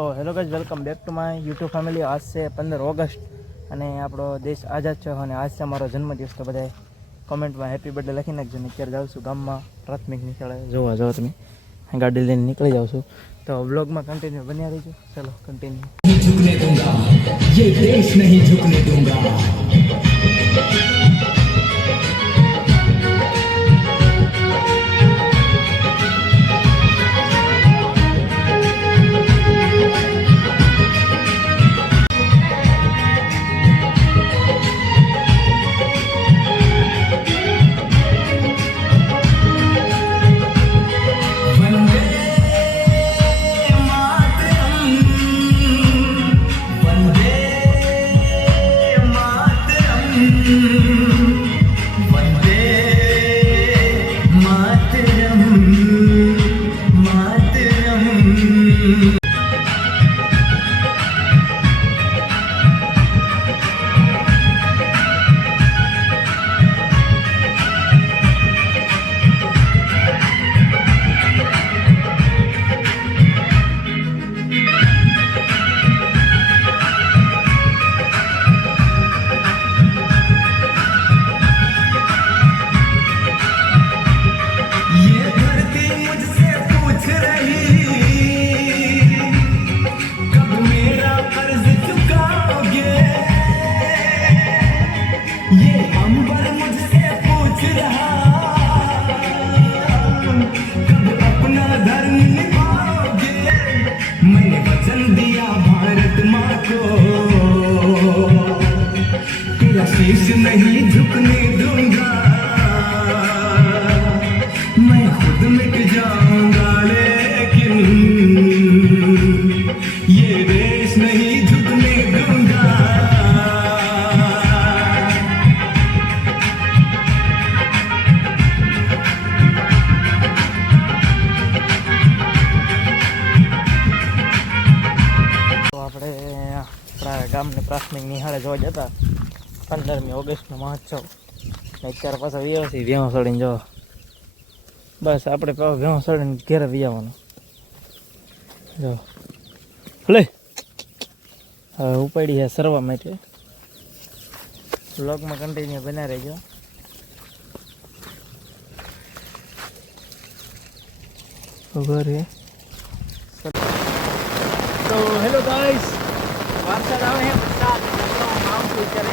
તો hello guys, welcome back to my YouTube family. આજ છે 15 ઓગસ્ટ અને આપણો દેશ આઝાદ છે અને આજ છે મારો જન્મદિવસ। તો બધાએ કોમેન્ટમાં હેપી બર્થડે લખી નાખજો ને। અત્યારે જાઉં છું ગામમાં પ્રાથમિકની શાળાએ, જોવા જાઓ તમે ગાડી લઈને નીકળી જાઉં છું। તો વ્લોગમાં કન્ટિન્યુ બન્યા રહીજો। ચલો કન્ટિન્યુ। झुकने दूंगा, ये देश नहीं झुकने दूंगा। शीश नहीं झुकने दूंगा, मैं खुद मिट जाऊंगा, लेकिन ये देश नहीं झुकने दूंगा। તો આપણે ગામની પ્રાથમિક નિહાળે જોવા જતા 15મી ઓગસ્ટનો મહોત્સવ અત્યારે પાછા વ્યવસ્થિત ભેહું સડીને જો બસ આપણે ભેહું સડીને ઘેરે આવવાનું જો લે હવે ઉપાડી છે સરવા માટે। વ્લોગમાં કન્ટિન્યુ બના રહેજો। ખબર છે તો હેલો ગાઈસ, વરસાદ આવે છે વરસાદ આવતું કરે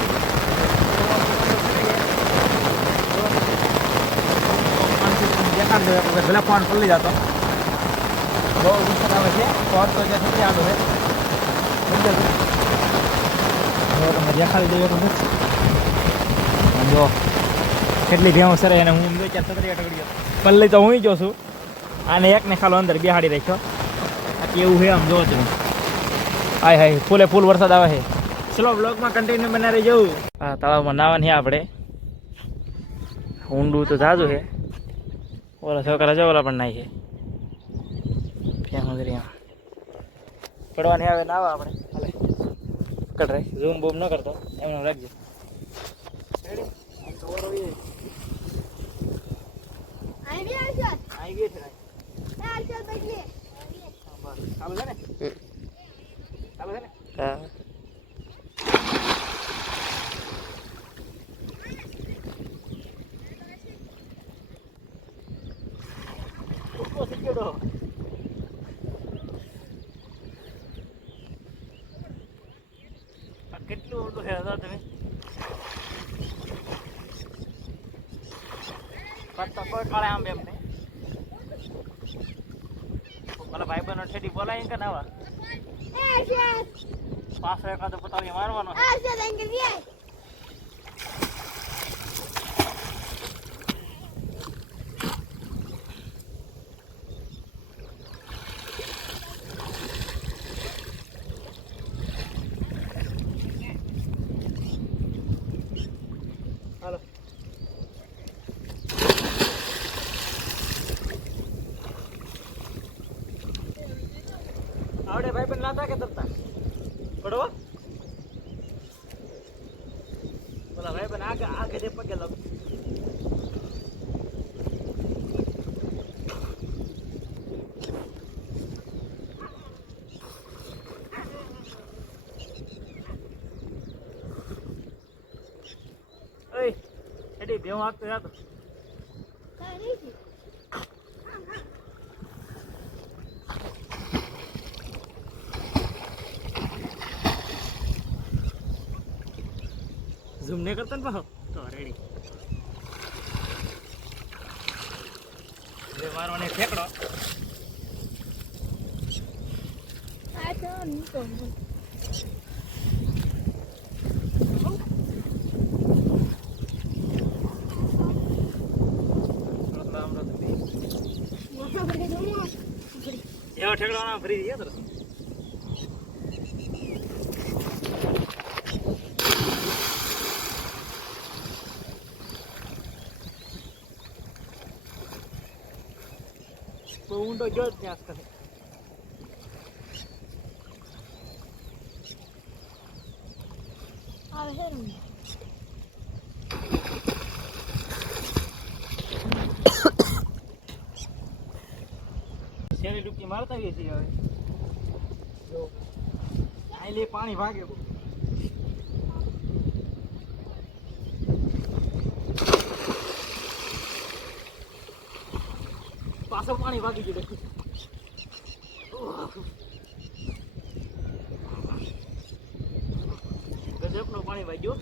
ભલે ફોન ખુલ્લી જતો બહુ વરસાદ આવે છે। ફોન તો જે થતી આડો છે મજા ખાલી જોઈએ તો જો કેટલી ભેવું સરે અને હું ચાર સતરી ટકડીઓ પલ્લી તો હું જો છું। આને એકને ખાલો અંદર બેહાડી રાખ્યો બાકી એવું છે આમ જોવો તમે। હાય હાય ફૂલે ફૂલ વરસાદ આવે છે। ચલો બ્લોગમાં કન્ટિન્યુ બનાવી જવું। હા, તળાવમાં નાવાની આપણે ઊંડું તો જાજુ છે। ઓલા છોકરા જો ઓલા પણ નાઈ છે પડવાની આવે નાવા આપણે હાલે પકડ રાખ, ઝૂમ બૂમ ન કરતો એમને રાખજો। કેટલું ઊંડું છે તમે કોઈ કાળે આમ એમ નહીં પેલા ભાઈ બહેનો ઠેડી બોલાય કે નાવા પાછો એકાદો પતાવી મારવાનો। હાલો આવડે ભાઈ પણ લાતા કે તરતા પડવા બોલા ભાઈ પણ આગે દે પગે લાવ। ભેવ આપતો જાતો ઝૂમ ને કરતો ને પાછો તો રેડી એ મારવાને ઠેકડો એવો ઠેકડો ના ફરી દઈએ તો ઊંડો જો જ ત્યાં કરે શેરી ડૂબકી મારતા આવીએ છીએ હવે જો આઈ લે પાણી ભાગે બહુ પાછળ પાણી ભાગી ગયું ગજબનું પાણી ભાગ્યું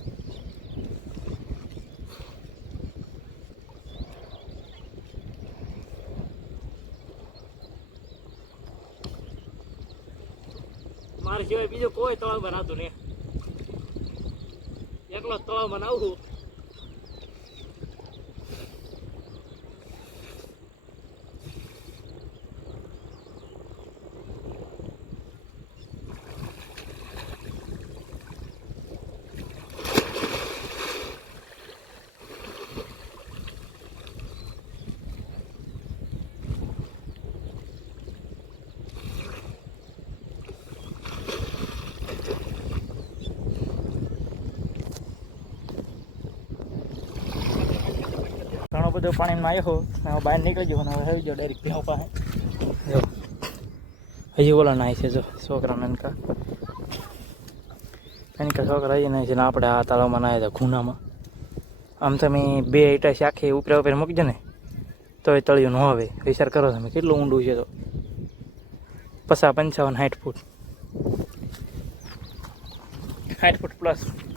મારા સિવાય બીજો કોઈ તળાવ બનાવતું નહીં એકલો તળાવ બનાવું ઘણો બધો પાણીમાં આવ્યો હવે બહાર નીકળી ગયો અને હવે આવી ગયો ડાયરેક્ટ ભેવ પાસે જો હજી ઓલા નાય છે જો છોકરા નનકા નનકા છોકરા હજી નાય છે ને આપણે આ તળાવમાં નાયા હતા ખૂનામાં આમ તમે બે ઈટા આખી ઉપરે ઉપર મૂકજો ને તો એ તળિયું ન આવે વિચાર કરો તમે કેટલું ઊંડું છે તો 55-55 60 ફૂટ 60 ફૂટ પ્લસ